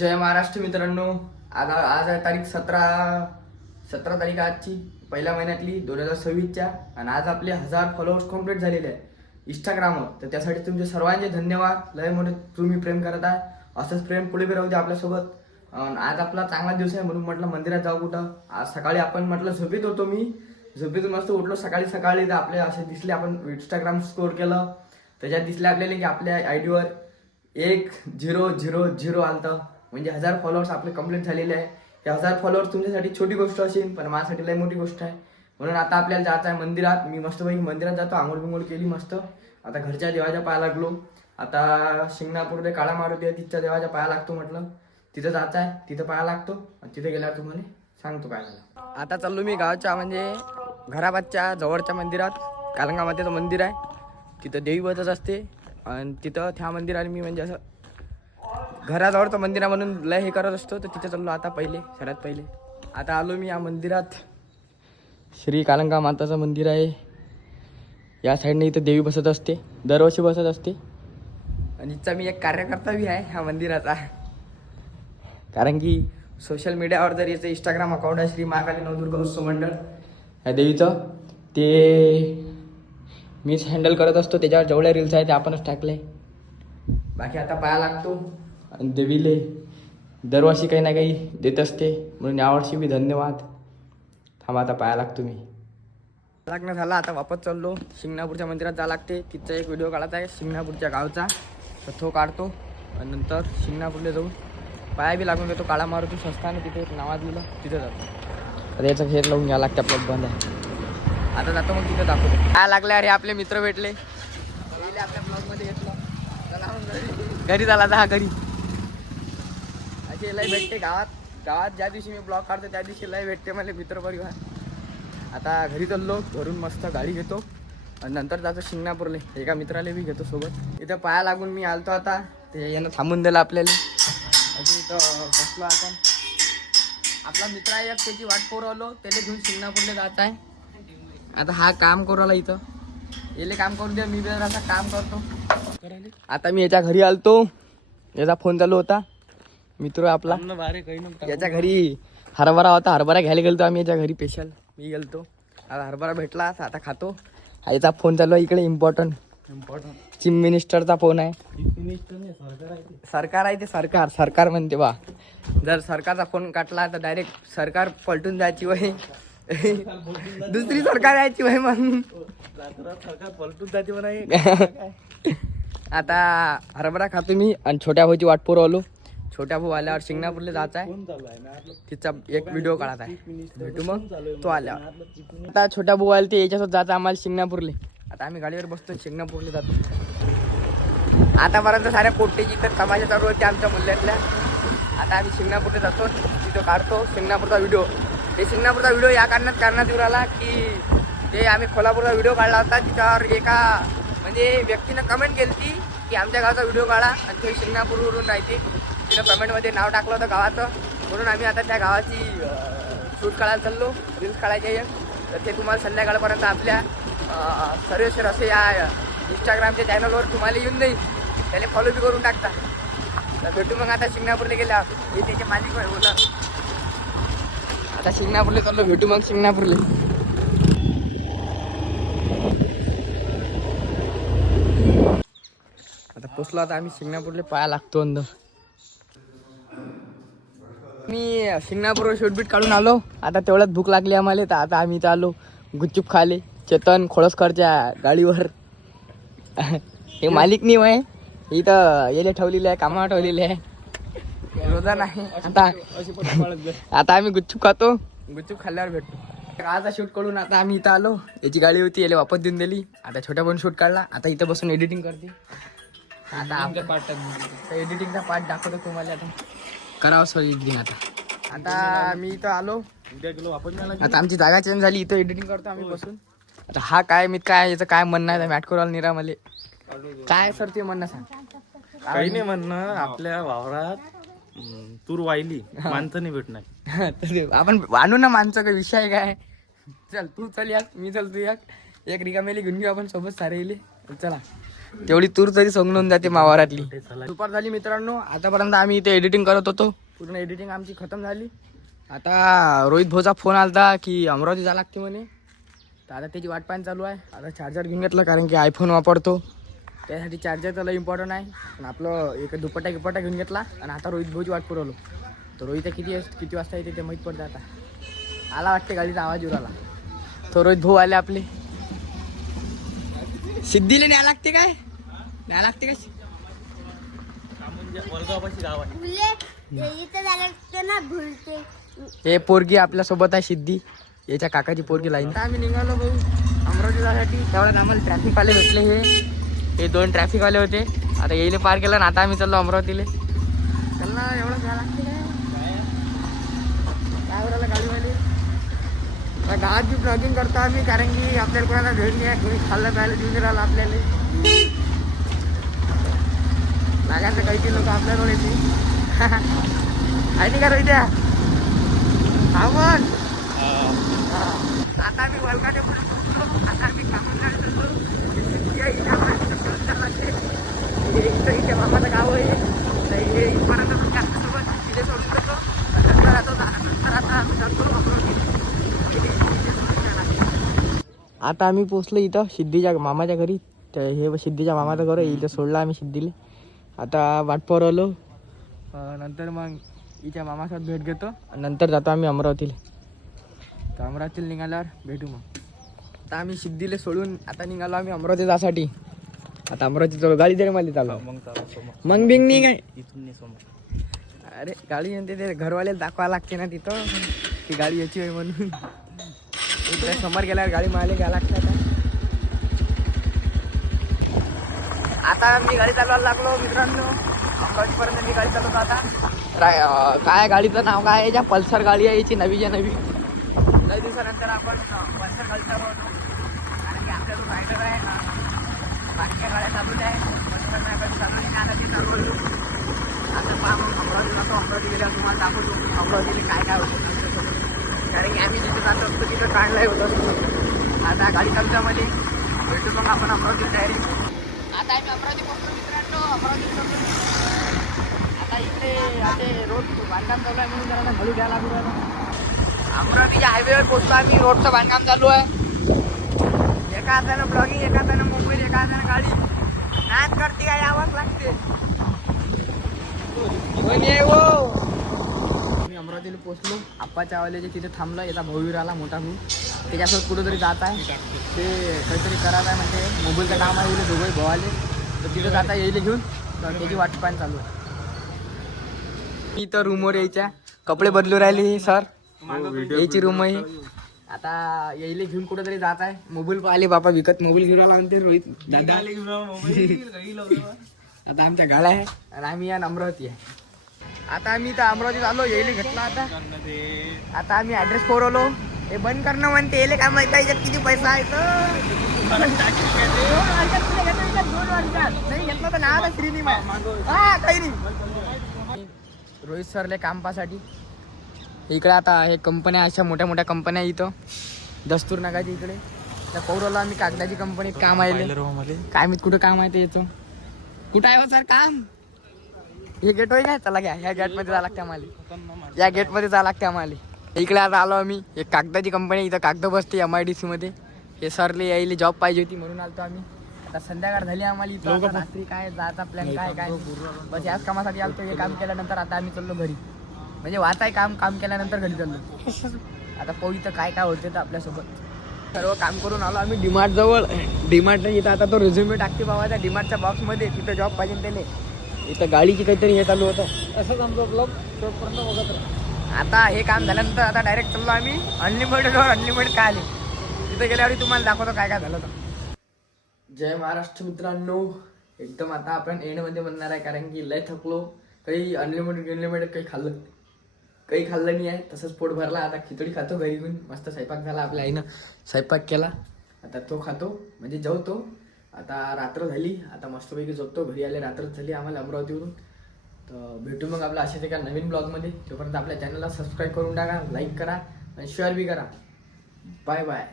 जय महाराष्ट्र मित्रांनो. आज आहे तारीख 17 तारीख आजची, पहिल्या महिन्यातली 2026च्या. आणि आज आपले 1000 फॉलोअर्स कम्प्लीट झालेले आहे इंस्टाग्रामवर. तर त्यासाठी तुमचे सर्वांचे धन्यवाद. लय मोठे तुम्ही प्रेम करत आहे, असंच प्रेम पुढे बी राहू दे आपल्यासोबत. आज आपला चांगला दिवस आहे म्हणून म्हटलं मंदिरात जाऊ. कुठं आज सकाळी आपण म्हटलं झोपेत होतो, मी झोपेतून मस्त उठलो सकाळी तर आपले असे दिसले, आपण इंस्टाग्राम स्कोर केलं त्याच्यात दिसले आपल्याला की आपल्या आयडीवर 1000 आलतं. म्हणजे 1000 फॉलोअर्स आपले कंप्लीट झालेले आहे. हे 1000 फॉलोअर्स तुमच्यासाठी छोटी गोष्ट असेल, पण माझ्यासाठी लय मोठी गोष्ट आहे. म्हणून आता आपल्याला जायचं आहे मंदिरात. मी मस्तपैकी मंदिरात जातो, आंघोळ बिंघोळ केली मस्त. आता घरच्या देवाच्या पाया लागलो. आता शिंगणापूरला काळा मारुती आहे, तिच्या देवाच्या पाया लागतो. म्हटलं तिथं जायचं आहे, तिथं पाया लागतो आणि तिथे गेल्यावर तुम्हाला सांगतो काय झालं. आता चाललो मी गावच्या म्हणजे घराबादच्या जवळच्या मंदिरात. कालंगामातेचं मंदिर आहे, तिथं देवी बसत असते. आणि तिथं त्या मंदिराला मी म्हणजे असं घराजवळचं मंदिर आहे म्हणून लय हे करत असतो. तर तिथे चाललो आता सर्वात पहिले. आता आलो मी या मंदिरात. श्री कालंगा माताचं मंदिर आहे. या साईडने इथं देवी बसत असते, दरवर्षी बसत असते. आणि इथचा मी एक कार्यकर्ता बी आहे ह्या मंदिराचा. कारण की सोशल मीडियावर जर याचं इंस्टाग्राम अकाउंट आहे श्री महाकाली नवदुर्गा उत्सव मंडळ या देवीचं, ते मीच हँडल करत असतो. त्याच्यावर जेवढ्या रील्स आहे ते आपणच टाकले. बाकी आता पाया लागतो आणि देवीले दरवर्षी काही ना काही देत असते म्हणून यावर्षी बी धन्यवाद. थांबा आता पाया लागतो मी. लग्न झालं आता वापस चाललो. शिंगणापूरच्या मंदिरात जा लागते, तिथचा एक व्हिडिओ काढायचा आहे शिंगणापूरच्या गावचा. तर तो काढतो आणि नंतर शिंगणापूरला जाऊन पाया बी लागून घेतो. काळा मारुती संस्थान तिथे एक नावात दिलं, तिथे जातो. तर याचं घेर लावून घ्यावं लागतं, आपल्याला बंद आहे. आता जातो मग तिथे दाखवतो काय लागले. अरे आपले मित्र भेटले, आपल्या ब्लॉगमध्ये घेतलं. घरी झाला आता, हा घरी अशी लय भेटते गावात ज्या दिवशी मी ब्लॉग काढतो त्या दिवशी लय भेटते मला मित्रपरिवार. आता घरी चाललो, घरून मस्त गाडी घेतो आणि नंतर जातो शिंगणापूरले. एका मित्राला बी घेतो सोबत. इथं पाया लागून मी आलतो. आता ते यानं थांबून दिलं आपल्याला. अजून इथं बसलो आपण. आपला मित्र आहे एक, त्याची वाट पोर आलो, त्याला घेऊन शिंगणापूरला जायचं आहे. आता हा काम करू आला इथं, याले काम करून द्या, मी जरा असं काम करतो. आता मी याच्या घरी आलतो, याचा फोन चालू होता. मित्र आपला याच्या घरी हरभरा होता, हरभरा घ्यायला गेलतो आम्ही याच्या घरी स्पेशल. मी गेलतो, आता हरभरा भेटला, आता खातो. याचा फोन चालू आहे इकडे, इम्पॉर्टंट चीफ मिनिस्टरचा फोन आहे. सरकार आहे ते, सरकार म्हणते बा. जर सरकारचा फोन काटला तर डायरेक्ट सरकार पलटून जायची वय, दुसरी सरकार यायची वय म्हणून सरकार पलटून जायची म्हणा. आता हरभरा खातो मी आणि छोट्या भाऊची वाट पोर आलो. छोट्या भाऊ आल्यावर शिंगणापूरला जायचं आहे, तिचा एक व्हिडिओ काढायचा आहे. भेटू मग तो आल्यावर. आता छोट्या भाऊ आले ते याच्यासोबत जायचं आम्हाला शिंगणापूरले. आता आम्ही गाडीवर बसतो, शिंगणापूरला जातो. आतापर्यंत साऱ्या पोट्टेची तर तमाशा चालू होते आमच्या मूल्यातल्या. आता आम्ही शिंगणापूरला जातो, तिथं काढतो शिंगणापूरचा व्हिडिओ. ते शिंगणापूरचा व्हिडिओ या करण्यात येऊ राहिला की ते आम्ही कोल्हापूरचा व्हिडिओ काढला होता. तिच्यावर एका म्हणजे व्यक्तीनं कमेंट केली ती की आमच्या गावाचा व्हिडिओ काढा, आणि ते शिंगणापूरवरून राहते. तिनं कमेंटमध्ये नाव टाकलं होतं गावाचं, म्हणून आम्ही आता त्या गावाची शूट काढायला चाललो, रील्स काढायचे आहे. तर ते तुम्हाला संध्याकाळपर्यंत आपल्या सर्वेश्वर असे या इंस्टाग्रामच्या चॅनलवर तुम्हाला येऊन जाईल. त्याला फॉलो बी करून टाकता. तर भेटू मग आता शिंगणापूरला गेल्यावर. हे त्याचे मालिक बोला. आता शिंगणापूरला चाललो, भेटू मग शिंगणापूरला. आता पोचलो, आता आम्ही शिंगणापूरला पाया लागतो अंदर. मी शिंगणापूरवर शूटबीट काढून आलो. आता तेवढ्यात भूक लागली आम्हाला, तर आता आम्ही इथं आलो गुपचूप खाले चेतन खोळसकरच्या गाडीवर. हे मालिक नाही वय, इथं येले ठेवलेले आहे, कामावर ठेवलेले आहे, रोजा नाही. आता आम्ही गुपचूप खातो, गुपचूप खाल्ल्यावर भेटतो. आजचा शूट करून आता आम्ही इथं आलो. याची गाडी होती, याला वापस देऊन दिली. आता छोट्या पण शूट काढला. आता इथं बसून एडिटिंग करते. आता एडिटिंगचा पार्ट दाखवतो तुम्हाला. आता करावं सर एडिटिंग. आता मी इथं आलो, आता आमची जागा चेंज झाली, इथं एडिटिंग करतो आम्ही बसून. आता हा काय मी काय याचं काय म्हणणं आहे मॅट करू निरा मले काय सर ते म्हणणं सांग. काही नाही म्हणणं, आपल्या वावरात तूर वाहिली माणसं नाही भेटणार. आपण आणू ना माणसं, काय विषय काय. चल तू चल याक, मी चल तू याक, एक रिकामेली घेऊन घेऊ आपण सोबत सारे येले. चला तेवढी तूर तरी सोंगून जाते मावारातली. दुपार झाली मित्रांनो. आतापर्यंत आम्ही इथे एडिटिंग करत होतो. पूर्ण एडिटिंग आमची खतम झाली. आता रोहित भाऊचा फोन आलता की अमरावती जावं लागते म्हणे. तर आता त्याची वाट पाहणं चालू आहे. आता चार्जर घेऊन घेतलं कारण की आयफोन वापरतो, त्यासाठी चार्जर तर लई इम्पॉर्टंट आहे. पण आपलं एक दुपट्टा घेऊन घेतला आणि आता रोहित भाऊची वाट पुरवलो. तर रोहित किती वाजता येते ते माहीत पडतं. आता आला वाटते, गाडीचा आवाज येऊ आला. तो रोहित भाऊ आले आपले. सिद्धीला न्याय लागते काय? न्याय लागते काय? हे पोरगी आपल्या सोबत आहे सिद्धी, याच्या काकाची पोरगी लाईन. आम्ही निघालो भाऊ अमरावती जाण्यासाठी. तेवढ्यात आम्हाला ट्रॅफिक वाले भेटले. हे 2 ट्रॅफिक वाले होते. आता येईल पार केलं ना. आता आम्ही चाललो अमरावतीला. त्यांना एवढं घ्या लागते काय बरं गाडीवाले. गावात बी ब्लॉगिंग करतो आम्ही कारण की आपल्याला कोणाला भेट नाही आहे. कोणी खाल्लं प्यायला देऊन राहिलं आपल्याला. लागायचं काही लोक आपल्याजवळ येते. आहे का रोहित्या? हा पण आता आम्ही वलकाने आता आम्ही इथे मामाचं गाव आहे. हे इथपर्यंत सोबत तिथे सोडून देतो. नंतर आता आम्ही जातो अमरावती. आता आम्ही पोचलो इथं सिद्धीच्या मामाच्या घरी. तर हे सिद्धीच्या मामाचं घर आहे. इथं सोडलं आम्ही सिद्धीला. आता वाटपावर आलो. नंतर मग हिच्या मामासोबत भेट घेतो आणि नंतर जातो आम्ही अमरावतीला. तर अमरावतीला निघाल्यावर भेटू मग. आता आम्ही सिद्धीला सोडून आता निघालो आम्ही अमरावती जासाठी. आता अमरावतीचं गाडी तरी मला चालू मग बिंग नाही काय इथून समोर. अरे गाडी म्हणते ते घरवाले दाखवा लागते ना तिथं ती गाडी याची आहे म्हणून. इकडे समोर गेल्यावर गाडी मारली घ्या लागते. आता मी गाडी चालवायला लागलो मित्रांनो. अमरावतीपर्यंत मी गाडी चालवतो आता. काय गाडीचं नाव काय आहे? ज्या पल्सर गाडी आहे याची नवीच्या नवी. काही दिवसानंतर आपण पल्सर गाडी चालवतो कारण की आपल्याला रायडर आहे ना. बाकीच्या गाड्या चालूच आहे. पल्सर गाडी चालवली नाही आता ते चालवतो. आता पहा मग अमरावती जातो. अमरावती गेल्यावर तुम्हाला दाखवतो अमरावतीला काय काय होतं. कारण की आम्ही जिथे जातो असतो तिथं काढलाही होतं. आता गाडी चालच्यामध्ये भेटतो मग आपण अमरावती तयारी. आता आम्ही अमरावती पोहोचलो मित्रांनो. अमरावती आता इकडे आता रोड बांधकाम चालू आहे म्हणून जरा हळू घ्यायला लागलो. अमरावतीच्या हायवेवर पोहोचलो आम्ही. रोडचं बांधकाम चालू आहे. एका हातानं ब्लॉगिंग, एका हातानं मोबाईल, एका हातानं गाडी. नाच करते काय यावंच लागते. मी अमरावतीला पोहोचलो. आप्पाच्या आवाल्याचे तिथे थांबलं. याचा भाऊवीर आला मोठा भाऊ. त्याच्यासोबत कुठंतरी जात आहे. ते काहीतरी करत आहे म्हणजे मोबाईलचं काम आहे. येईल दोघंही भाऊ आले तर तिथं जाता येईल घेऊन. तर त्याची वाट पाहणं चालू आहे. मी तर रूमवर यायच्या कपडे बदलू राहिले सर. याची रूम आहे. आता यायले घेऊन कुठेतरी जात आहे. मोबाईल पाहिले बापा विकत मोबाईल घेऊन आला म्हणते रोहित दादा. आता आमच्या गाड्या आहे आणि आम्ही या अमरावती आहे. आता आम्ही तर अमरावतीत आलो. यायले घेतला आता आम्ही ॲड्रेस पोरवलो. हे बंद करणं म्हणते. यायले काय माहिती आहे किती पैसा आहे तर नाही घेतलं तर ना श्रीनी हा काही नाही. रोहित सरले काम पासाठी इकडे आता हे कंपन्या अशा मोठ्या मोठ्या कंपन्या इथं दस्तूर नगाची इकडे. त्या पौराला आम्ही कागदाची कंपनीत काम आहे. काय माहित कुठं काम आहे ते याचं. कुठं आहे हो सर काम? हे गेट होय काय? चला घ्या ह्या गेटमध्ये जा लागते आम्हाला. या गेटमध्ये जा लागते आम्हाला. इकडे आता आलो आम्ही. एक कागदाची कंपनी इथं कागद बसते MIDC मध्ये. हे सरले यायला जॉब पाहिजे होती म्हणून आलतो आम्ही. आता संध्याकाळ झाली आम्हाला इथं. रात्री काय जायचा प्लॅन काय काय बस याच कामासाठी आलतो. हे काम केल्यानंतर आता आम्ही चाललो घरी. म्हणजे वाचाय काम केल्यानंतर घरी चाललो. आता पाहू इथं काय काय होते तर आपल्यासोबत. सर्व काम करून आलो आम्ही डीमार्ट जवळ. डीमार्ट नाही इथं आता तो रिझ्युमे टाकते बाबा त्या डीमार्टच्या बॉक्समध्ये. तिथं जॉब पाहिजे त्याने. इथं गाडीची काहीतरी हे चालू होतं. असंच आमचा ब्लॉग शेवटपर्यंत बघत राहा. आता हे काम झाल्यानंतर आता डायरेक्ट चाललो आम्ही अनलिमिटेडवर. अनलिमिटेड काय आले तिथं गेल्यावर तुम्हाला दाखवतो काय काय झालं तर. जय महाराष्ट्र मित्रांनो. एकदम आता आपण एंडमध्ये बनणार आहे कारण की लय थकलो. काही अनलिमिटेड काही खाल्लं नाही आहे. तसंच पोट भरला. आता खिचडी खातो घरी घेऊन. मस्त स्वयंपाक झाला. आपल्या आईनं स्वयंपाक केला. आता तो खातो म्हणजे जेवतो. आता रात्र झाली. आता मस्तपैकी झोपतो. घरी आले रात्रच झाली आम्हाला अमरावतीवरून. तर भेटू मग आपल्या अशाच एका नवीन ब्लॉगमध्ये. तोपर्यंत आपल्या चॅनलला सबस्क्राईब करून टाका, लाईक करा आणि शेअर बी करा. Bye bye.